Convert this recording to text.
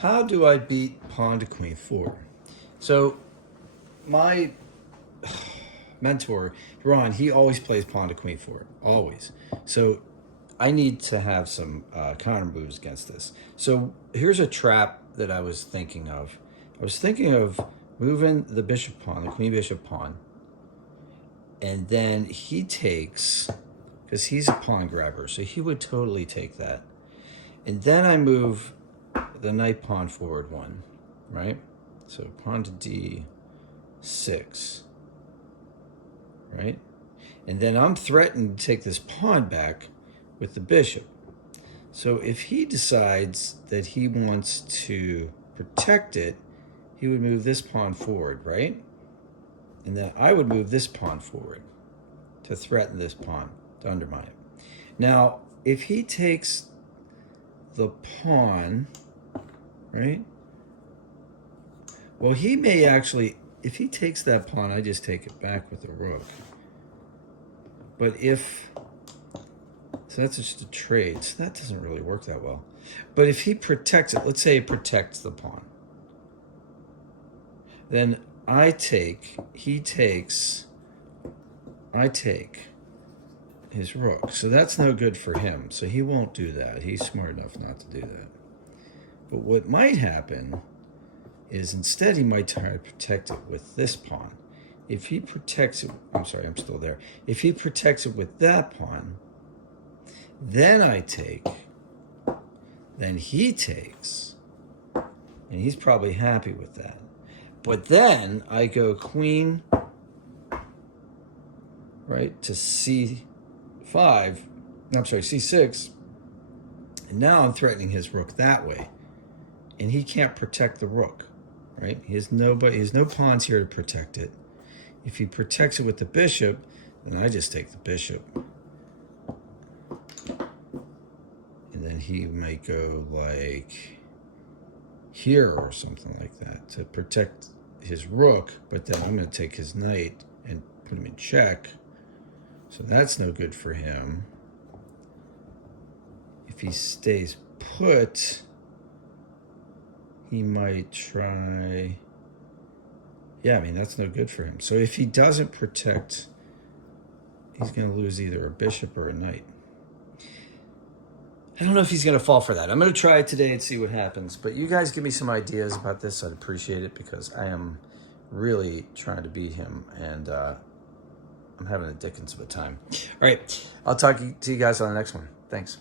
How do I beat pawn to queen 4? So my mentor, Ron, he always plays pawn to queen 4, always. So I need to have some counter moves against this. So here's a trap that I was thinking of. I was thinking of moving the bishop pawn, the queen bishop pawn, and then he takes, because he's a pawn grabber, so he would totally take that. And then I move the knight pawn forward one, right? So pawn to d6, right? And then I'm threatened to take this pawn back with the bishop. So if he decides that he wants to protect it, he would move this pawn forward, right? And then I would move this pawn forward to threaten this pawn, to undermine it. Now, if he takes the pawn, right? Well, he may actually, if he takes that pawn, I just take it back with the rook. But if, so that's just a trade, so that doesn't really work that well. But if he protects it, let's say he protects the pawn, then I take, he takes, I take his rook. So that's no good for him. So he won't do that. He's smart enough not to do that. But what might happen is instead he might try to protect it with this pawn. If he protects it, I'm sorry, I'm still there. If he protects it with that pawn, then I take, then he takes, and he's probably happy with that. But then I go queen, right, to c5, I'm sorry, c6, and now I'm threatening his rook that way. And he can't protect the rook, right? He has no pawns here to protect it. If he protects it with the bishop, then I just take the bishop. And then he might go like here or something like that to protect his rook, but then I'm going to take his knight and put him in check. So that's no good for him. If he stays put, he might try, yeah, I mean, that's no good for him. So if he doesn't protect, he's going to lose either a bishop or a knight. I don't know if he's going to fall for that. I'm going to try it today and see what happens. But you guys give me some ideas about this. I'd appreciate it because I am really trying to beat him. And I'm having a dickens of a time. All right. I'll talk to you guys on the next one. Thanks.